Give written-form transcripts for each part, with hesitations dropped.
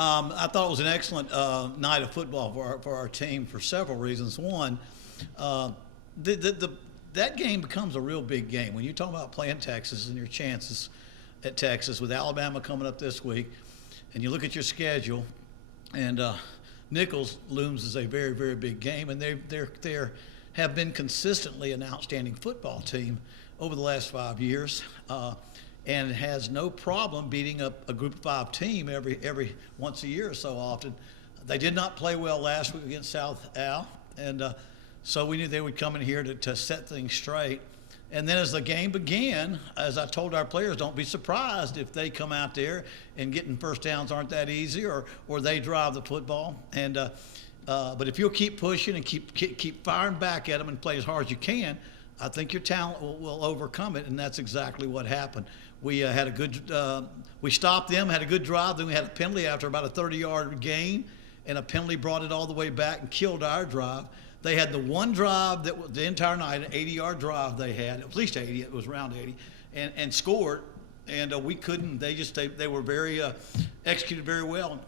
I thought it was an excellent night of football for our team for several reasons. One, uh, that game becomes a real big game. When you talk about playing Texas and your chances at Texas with Alabama coming up this week, and you look at your schedule, and Nicholls looms as a very, very big game, and they have been consistently an outstanding football team over the last 5 years. And has no problem beating up a Group of 5 team every once a year or so often. They did not play well last week against South Al, and so we knew they would come in here to set things straight. And then as the game began, as I told our players, don't be surprised if they come out there and getting first downs aren't that easy, or they drive the football. And but if you'll keep pushing and keep firing back at them and play as hard as you can, I think your talent will overcome it, and that's exactly what happened. We had a good, we stopped them, had a good drive, then we had a penalty after about a 30-yard gain, and a penalty brought it all the way back and killed our drive. They had the one drive that was the entire night, an 80-yard drive they had, at least 80, it was around 80, and scored, and we couldn't, they were very, executed very well.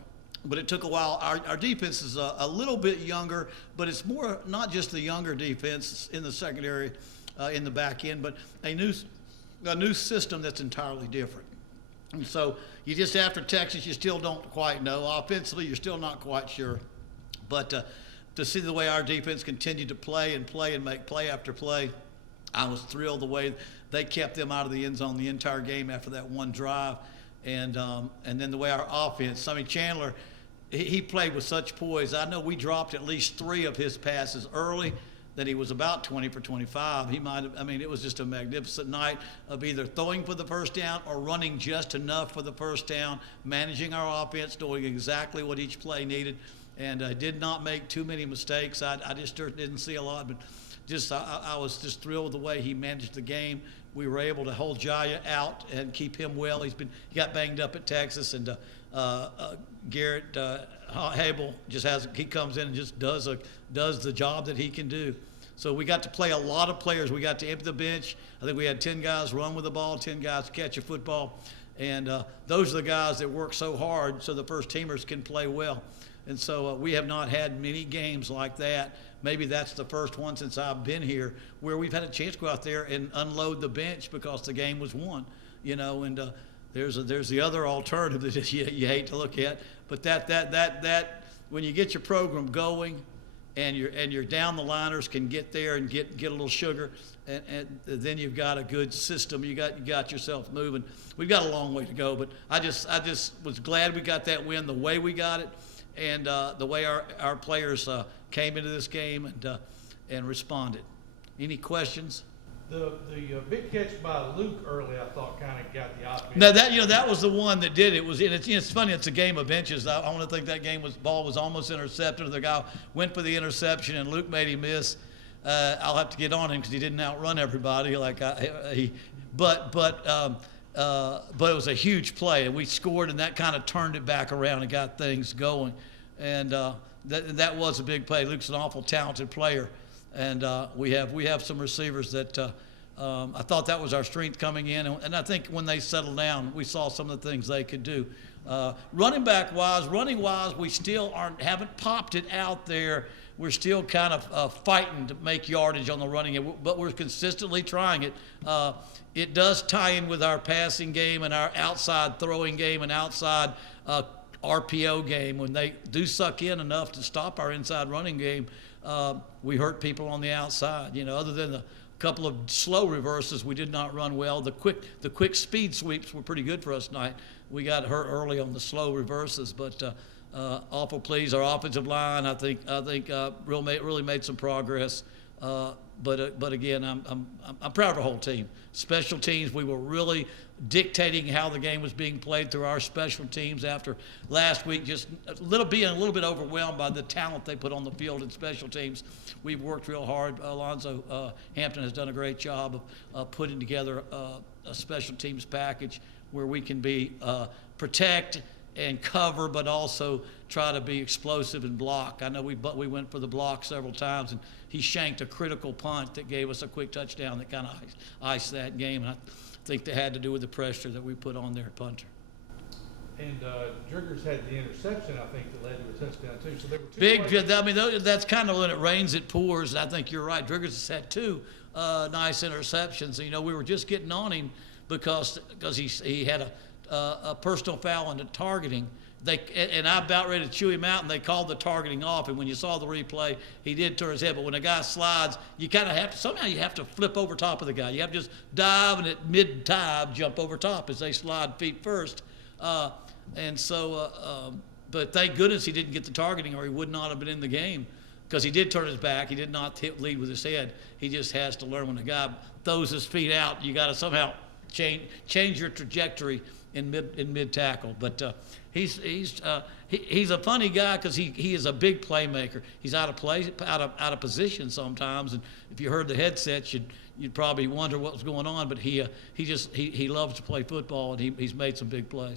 But it took a while. Our defense is a little bit younger, but it's more not just the younger defense in the secondary, in the back end, but a new system that's entirely different. And so you just, after Texas, you still don't quite know. Offensively, you're still not quite sure. But to see the way our defense continued to play and make play after play, I was thrilled the way they kept them out of the end zone the entire game after that one drive. And then the way our offense, Chandler, he played with such poise. I know we dropped at least 3 of his passes early, that he was about 20 for 25. He might have, it was just a magnificent night of either throwing for the first down or running just enough for the first down, managing our offense, doing exactly what each play needed, and did not make too many mistakes. I just didn't see a lot, but I was just thrilled with the way he managed the game. We were able to hold Jaya out and keep him well. He got banged up at Texas, and Garrett Habel he comes in and just does the job that he can do. So we got to play a lot of players. We got to empty the bench. I think we had 10 guys run with the ball, 10 guys catch a football, and those are the guys that work so hard so the first teamers can play well. And so we have not had many games like that. Maybe that's the first one since I've been here where we've had a chance to go out there and unload the bench because the game was won, and there's the other alternative that you hate to look at, but that when you get your program going and your down the liners can get there and get a little sugar, and then you've got a good system. You got yourself moving. We've got a long way to go, but I just was glad we got that win the way we got it, and the way our players came into this game and responded. Any questions? The big catch by Luke early, I thought, kind of got the offense. No, that was the one that did it. It's funny. It's a game of inches. I want to think that ball was almost intercepted. The guy went for the interception, and Luke made him miss. I'll have to get on him because he didn't outrun everybody but it was a huge play, and we scored, and that kind of turned it back around and got things going. And that was a big play. Luke's an awful talented player. And we have some receivers that I thought that was our strength coming in, and I think when they settled down, we saw some of the things they could do. Running wise, we still haven't popped it out there. We're still kind of fighting to make yardage on the running, but we're consistently trying it. It does tie in with our passing game and our outside throwing game and outside RPO game. When they do suck in enough to stop our inside running game, we hurt people on the outside. Other than the couple of slow reverses, we did not run well. The quick speed sweeps were pretty good for us tonight. We got hurt early on the slow reverses, but awful pleased. Our offensive line, I think really made some progress. But again, I'm proud of our whole team. Special teams, we were really dictating how the game was being played through our special teams after last week, just being a little bit overwhelmed by the talent they put on the field in special teams. We've worked real hard. Alonzo Hampton has done a great job of putting together a special teams package where we can protect and cover, but also try to be explosive and block. I know we went for the block several times, and he shanked a critical punt that gave us a quick touchdown that kind of iced that game. And I think that had to do with the pressure that we put on their punter. And Driggers had the interception, I think, that led to a touchdown too. So there were two Big, plays. I mean, that's kind of when it rains, it pours. And I think you're right. Driggers has had two nice interceptions. And, you know, we were just getting on him because he had a personal foul into targeting. And I about ready to chew him out, and they called the targeting off. And when you saw the replay, he did turn his head. But when a guy slides, you kind of have to, somehow you have to flip over top of the guy. You have to just dive and at mid-dive jump over top as they slide feet first. But thank goodness he didn't get the targeting, or he would not have been in the game, because he did turn his back. He did not lead with his head. He just has to learn when a guy throws his feet out, you got to somehow change your trajectory in mid tackle. But he's a funny guy because he is a big playmaker. He's out of position sometimes, and if you heard the headset, you'd probably wonder what was going on. But he loves to play football, and he's made some big plays.